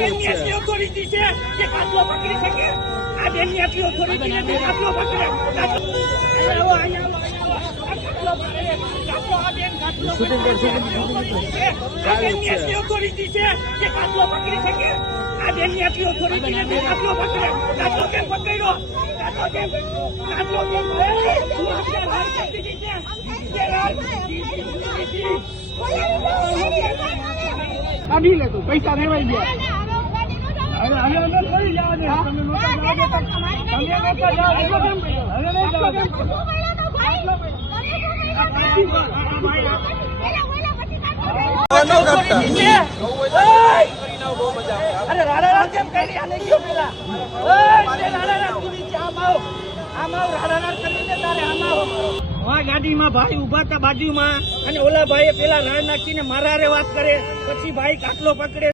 બેનની આટલી ઓથોરિટી છે કે કાટલો પકડી શકે? આ બેનની આટલી ઓથોરિટી નથી, કાટલો પકડે. આવો, અહીંયા આવો. આ કાટલો પકડે. કાટલો, આ બેન કાટલો પકડે. આ બેનની આટલી ઓથોરિટી છે કે કાટલો પકડી શકે? આ બેનની આટલી ઓથોરિટી નથી, કાટલો પકડે. કાટલો કેમ પકડ્યો? કાટલો કેમ? કાટલો કેમ? કાઢી લે તું, પૈસા રેવાઈ ગયા. હવે અંદર લઈ જવા દે. તમે નોટા જવા દે. તમે નોટા જાઓ. હવે નહીં જવા દે. અરે રાડા કેમ કરી? આને ગયો પેલા. આમ આવ, રાડા કરીને તારે આમ આવ. હા, ગાડીમાં ભાઈ ઉભા હતા બાજુમાં, અને ઓલા ભાઈએ પેલા રાડ નાખીને મારા હારે વાત કરે, પછી ભાઈ કાટલો પકડે.